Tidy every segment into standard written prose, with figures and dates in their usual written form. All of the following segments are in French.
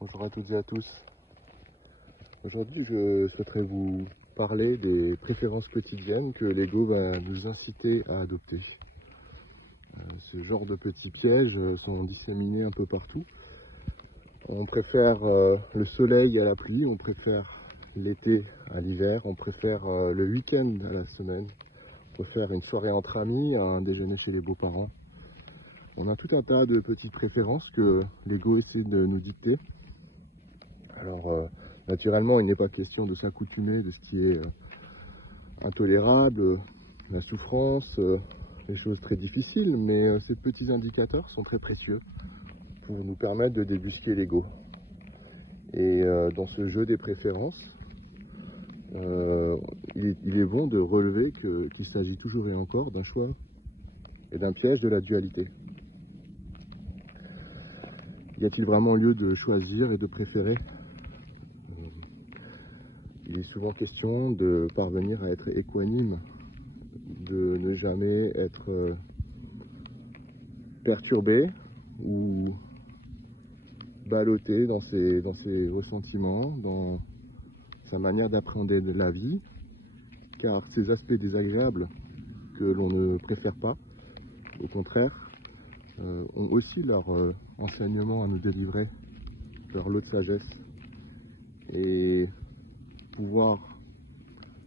Bonjour à toutes et à tous. Aujourd'hui, je souhaiterais vous parler des préférences quotidiennes que Lego va nous inciter à adopter. Ce genre de petits pièges sont disséminés un peu partout. On préfère le soleil à la pluie, on préfère l'été à l'hiver, on préfère le week-end à la semaine, on préfère une soirée entre amis à un déjeuner chez les beaux-parents. On a tout un tas de petites préférences que Lego essaie de nous dicter. Alors, naturellement, il n'est pas question de s'accoutumer de ce qui est intolérable, la souffrance, les choses très difficiles, mais ces petits indicateurs sont très précieux pour nous permettre de débusquer l'ego. Et dans ce jeu des préférences, il est bon de relever qu'il s'agit toujours et encore d'un choix et d'un piège de la dualité. Y a-t-il vraiment lieu de choisir et de préférer ? Il est souvent question de parvenir à être équanime, de ne jamais être perturbé ou ballotté dans ses ressentiments, dans sa manière d'appréhender la vie, car ces aspects désagréables que l'on ne préfère pas, au contraire, ont aussi leur enseignement à nous délivrer, leur lot de sagesse, et pouvoir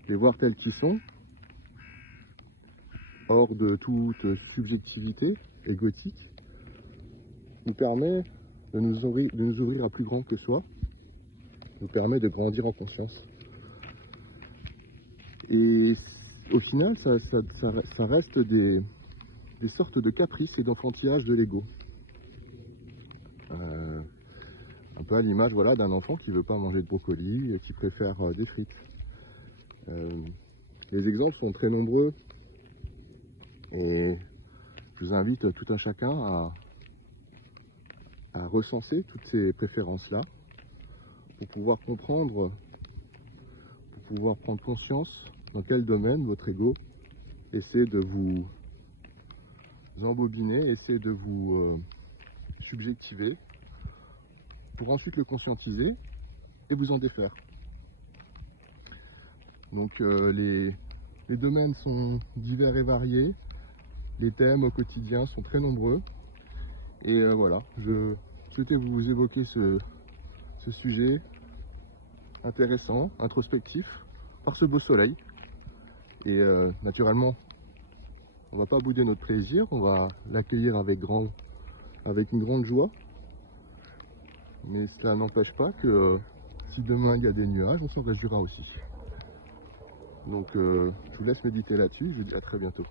les voir tels qu'ils sont, hors de toute subjectivité égotique, nous permet de nous ouvrir à plus grand que soi, nous permet de grandir en conscience. Et au final, ça reste des sortes de caprices et d'enfantillage de l'ego. Un peu à l'image d'un enfant qui ne veut pas manger de brocoli et qui préfère des frites. Les exemples sont très nombreux et je vous invite tout un chacun à recenser toutes ces préférences-là pour pouvoir comprendre, pour pouvoir prendre conscience dans quel domaine votre ego essaie de vous embobiner, essaie de vous subjectiver pour ensuite le conscientiser et vous en défaire. Donc les domaines sont divers et variés, les thèmes au quotidien sont très nombreux et voilà, je souhaitais vous évoquer ce sujet intéressant, introspectif, par ce beau soleil. Et naturellement, on va pas bouder notre plaisir, on va l'accueillir avec une grande joie. Mais cela n'empêche pas que si demain il y a des nuages, on s'en réjouira aussi. Donc je vous laisse méditer là-dessus, je vous dis à très bientôt.